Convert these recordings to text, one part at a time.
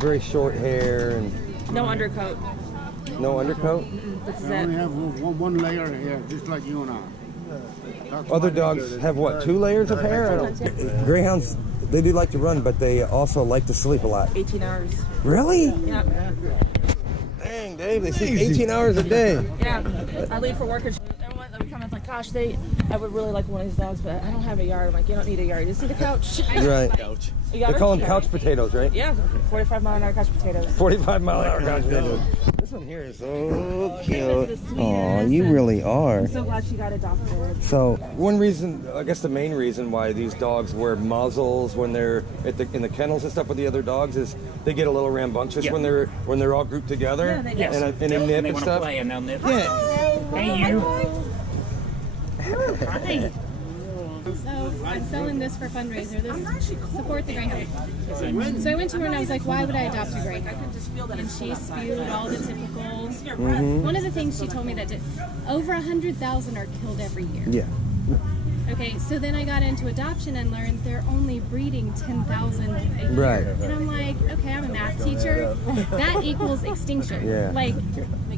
very short hair and no undercoat. No undercoat? This is I only it. have one layer here, just like you and I. Other dogs have what, 2 layers of hair? Greyhounds, they do like to run, but they also like to sleep a lot. 18 hours. Really? Yeah. Dang, Dave, they sleep 18 hours a day. Yeah. I leave for work and everyone would come and like, gosh, I would really like one of these dogs, but I don't have a yard. I'm like, you don't need a yard. You just need a couch. Right. They call them couch potatoes, right? Yeah, 45-mile-an-hour couch potatoes. 45-mile-an-hour couch potatoes. This one here is so cute. Oh, you really are. I'm so glad she got adopted. So one reason, I guess the main reason why these dogs wear muzzles when they're in the kennels and stuff with the other dogs is they get a little rambunctious when they're all grouped together and they nip and stuff. Play and they'll nip. Yeah. Hey, you. Hi. So I'm selling this for fundraiser. This support the Greyhound. So I went to her and I was like, why would I adopt a Greyhound? And she spewed all the typical. One of the things she told me that over 100,000 are killed every year. Yeah. Okay, so then I got into adoption and learned they're only breeding 10,000 a year. Right. And I'm like, okay, I'm a math teacher. That equals extinction. Yeah. Like,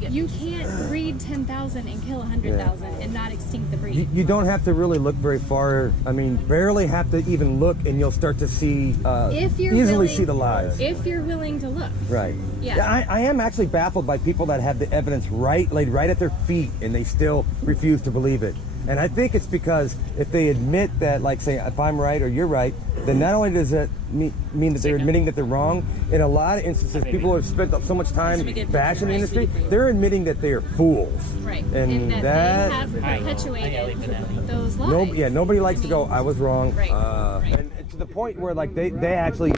you can't breed 10,000 and kill 100,000 and not extinct the breed. You don't have to really look very far. I mean, barely have to even look, and you'll start to see easily see the lies. If you're willing to look. Right. Yeah. I am actually baffled by people that have the evidence laid right at their feet, and they still refuse to believe it. And I think it's because if they admit that, like, say, if I'm right or you're right, then not only does that mean that they're admitting that they're wrong, in a lot of instances, people who have spent so much time bashing the industry, they're admitting that they are fools. Right. And that they have perpetuated those lies. Nobody likes to go, I was wrong. Right. And to the point where, like, they actually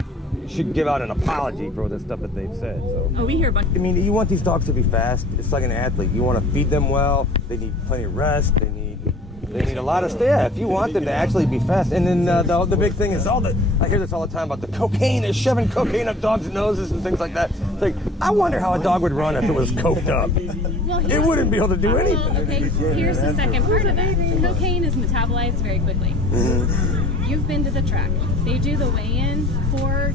should give out an apology for the stuff that they've said. So. Oh, we hear a bunch. I mean, you want these dogs to be fast. It's like an athlete. You want to feed them well. They need plenty of rest. They need a lot of stuff. If you want them to actually be fast. And then the big thing is I hear this all the time about the cocaine. They're shoving cocaine up dogs' noses and things like that. It's like, I wonder how a dog would run if it was coked up. Well, it wouldn't be able to do anything. Well, okay, here's the second part of that. Cocaine is metabolized very quickly. You've been to the track. They do the weigh-in for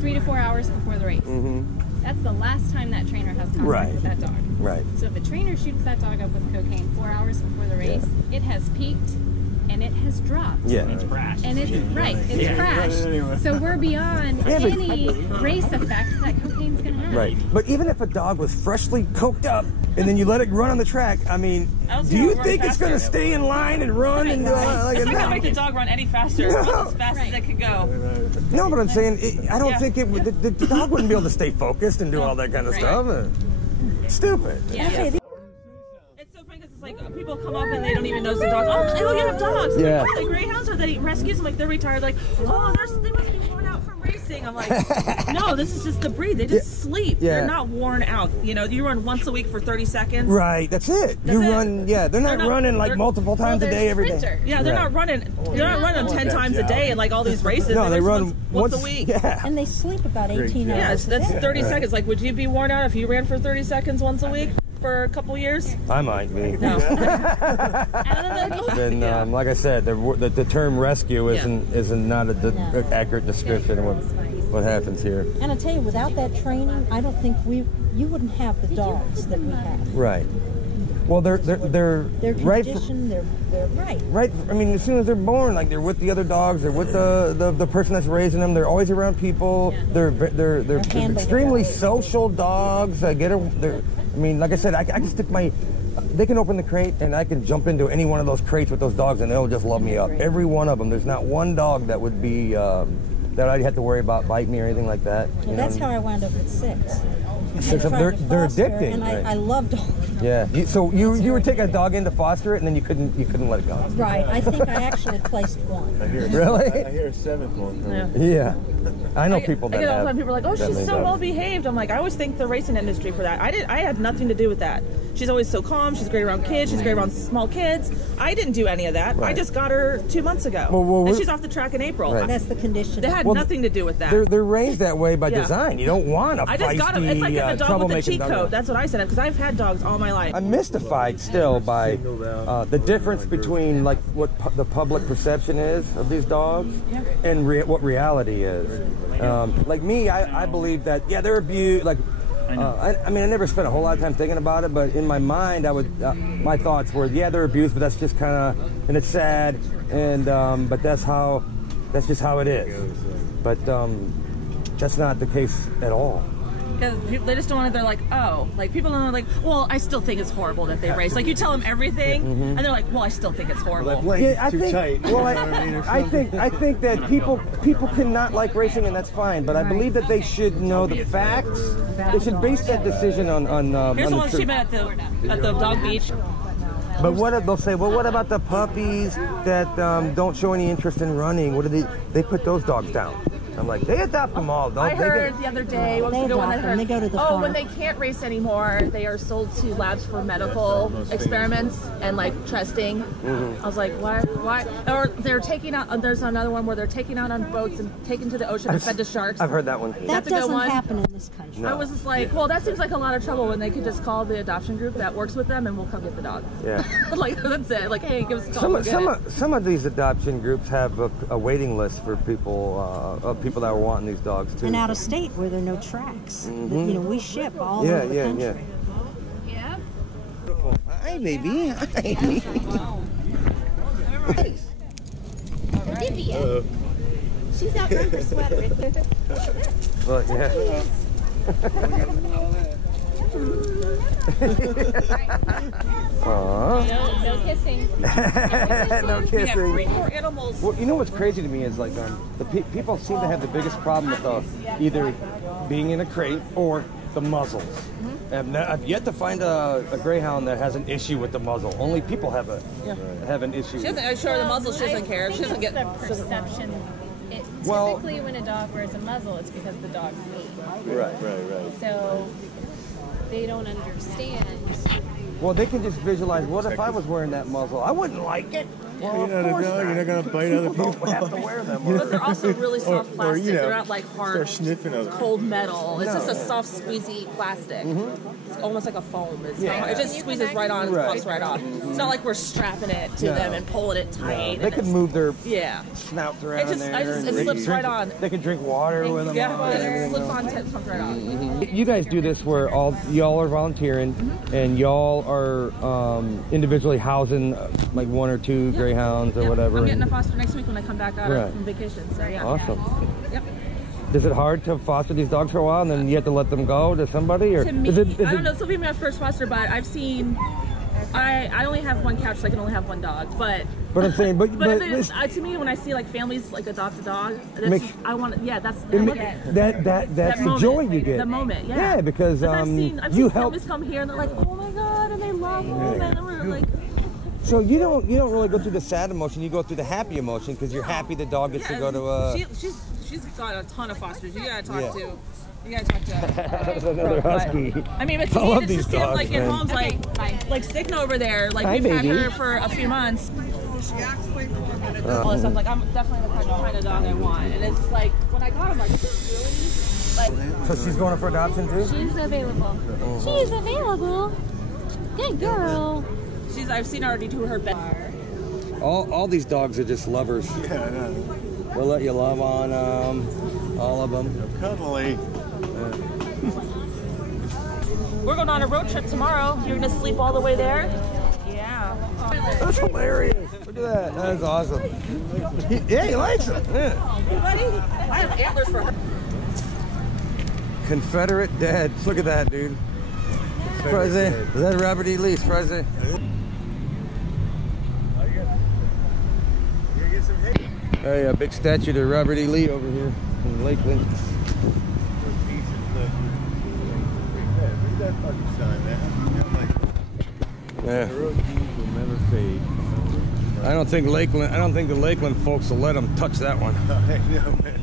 3 to 4 hours before the race. That's the last time that trainer has contact with that dog. Right. So if a trainer shoots that dog up with cocaine 4 hours before the race, it has peaked and it has dropped. Yeah. It's crashed. And it's it's crashed. So we're beyond any race effect that cocaine's going to have. Right. But even if a dog was freshly coked up and then you let it run on the track, I mean, do you think it's going to stay in line and run and do like It's not going to make the dog run any faster. It runs as fast as it can go. No, but I'm saying, I don't think the dog wouldn't be able to stay focused and do all that kind of stuff. Stupid. Yeah. It's so funny because it's like people come up and they don't even notice the dogs. Oh, you have dogs. Yeah. Like, oh, they Greyhounds or they rescues? I'm like, they're retired. Like, oh, they must be worn out from racing. I'm like, no, this is just the breed. They just sleep. Yeah. They're not worn out. You know, you run once a week for 30 seconds. Right, that's it. Run, they're not running like multiple times a day every day. Yeah, they're not running. They're not running 10 times a day in like all these races. No, they run once a week. Yeah. And they sleep about 18 hours. Yes, that's 30 seconds. Like, would you be worn out if you ran for 30 seconds once a week for a couple years? I might be. No. Then, like I said, the term rescue isn't not an accurate description of what happens here. And I tell you, without that training, I don't think you wouldn't have the dogs that we have. Right. Well, they're conditioned. They're right. Right. I mean, as soon as they're born, like they're with the other dogs, they're with the person that's raising them. They're always around people. Yeah. They're extremely social dogs. I mean, like I said, I can stick my. They can open the crate and I can jump into any one of those crates with those dogs and they'll just love me up. Every one of them. There's not one dog that would be that I'd have to worry about biting me or anything like that. Well, that's how I wound up with 6. They're addicting. And I love dogs. Yeah. So you would take a dog in to foster it, and then you couldn't let it go. Right. I think I actually placed one. Really? I hear a 7th one. Yeah. I know people that I get all the have. time people are like, oh, she's so well behaved. I'm like, I always thank the racing industry for that. I had nothing to do with that. She's always so calm. She's great around kids. She's great around small kids. I didn't do any of that. Right. I just got her 2 months ago. And she's off the track in April. Right. That's the condition. That had nothing to do with that. They're raised that way by design. You don't want a I just got him. It's like a dog with a cheat code. That's what I said, because I've had dogs all my life. I'm mystified still by the difference between like what the public perception is of these dogs and what reality is. Like me, I believe that they're abused. Like I mean, I never spent a whole lot of time thinking about it, but in my mind, I would my thoughts were they're abused, but that's just kind of, and it's sad, and but that's just how it is. But that's not the case at all. Because they just don't want it. They're like, oh, like people don't know, like, well, I still think it's horrible that they race. Like you tell them everything, and they're like, well, I still think it's horrible. Yeah, I think. Well, I think that people cannot like racing, and that's fine. But I believe that they should know the facts. They should base that decision on. Here's the on one she met at the dog beach. But what they'll say? Well, what about the puppies that don't show any interest in running? What do they put those dogs down? I'm like, they adopt them all. I heard the other day, They go to the farm. when they can't race anymore, they are sold to labs for medical experiments and like testing. I was like, why? Or they're taking out. There's another one where they're taking out on boats and taken to the ocean and fed to sharks. I've heard that one. That That's a good doesn't one. happen in this country. No. I was just like, well, that seems like a lot of trouble when they could just call the adoption group that works with them and we'll come get the dog. Yeah. Like that's it. Like, hey, give us a call. Some of these adoption groups have a waiting list for people of people that are wanting these dogs too. And out of state where there are no tracks. You know, we ship all over the country. Yeah. Beautiful. Hi, baby. Hi. Olivia. She's out running her sweater. Look, yeah. Aww. No kissing. No kissing. We have poor animals. Well, you know what's crazy to me is like the people seem to have the biggest problem with either being in a crate or the muzzles. I've yet to find a Greyhound that has an issue with the muzzle. Only people have an issue. I'm sure the muzzle, she doesn't care. She doesn't get the perception. Typically, when a dog wears a muzzle, it's because the dog's meat. Right. So they don't understand. Well, they can just visualize. What if I was wearing that muzzle? I wouldn't like it. Well, You're not a dog. You're not gonna bite other people. Don't have to wear them. But they're also really soft plastic. you know, They're not like hard, start sniffing of it. cold metal. It's No. just a soft, squeezy plastic. It's almost like a foam. It just squeezes right on and pops right off. It's not like we're strapping it to them and pulling it tight. They can move their It snouts around just slips right on. They can drink water with them. Yeah, on and it everything slips else. on, comes right off. You guys do this where y'all are volunteering and y'all are individually housing like 1 or 2 Greyhounds or whatever. I'm getting a foster next week when I come back out from vacation. So yeah. Awesome. Yep. Is it hard to foster these dogs for a while and then you have to let them go to somebody? Or To me, is it, I don't know. This will be my first foster, but I've seen. I only have one couch, so I can only have one dog. But I'm saying, but to me, when I see like families like adopt a dog, I want. Yeah, that's that's the moment, joy you get. The moment, yeah. Yeah, because I've seen you help. families come here and they're like, oh my god, and they love them, and we're like. So you don't really go through the sad emotion. You go through the happy emotion because you're happy the dog gets to go to. She's got a ton of fosters. You gotta talk to. You gotta talk to. That's another husky. I mean, but I love it's these just dogs, like in man. homes, like Signa over there. Like Hi, we've had baby. her for a few months. All this stuff. Like I'm definitely the kind of dog I want, and it's like when I got him, like really. Like, So she's going for adoption too? She's available. She's available. Good girl. I've seen her already do her bed. All these dogs are just lovers. Yeah, I know. They'll let you love on them, all of them. They're cuddly. We're going on a road trip tomorrow. You're gonna sleep all the way there? Yeah. That's hilarious. Look at that. That's awesome. He likes it. Yeah. Hey, buddy. I have antlers for her. Confederate dead. Look at that, dude. President. Is that Robert E. Lee's president? Hey, a big statue to Robert E. Lee over here in Lakeland. Read that fucking sign, man. Yeah. The road deeds will never fade. I don't think the Lakeland folks will let them touch that one. I know, man.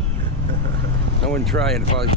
I wouldn't try it if I was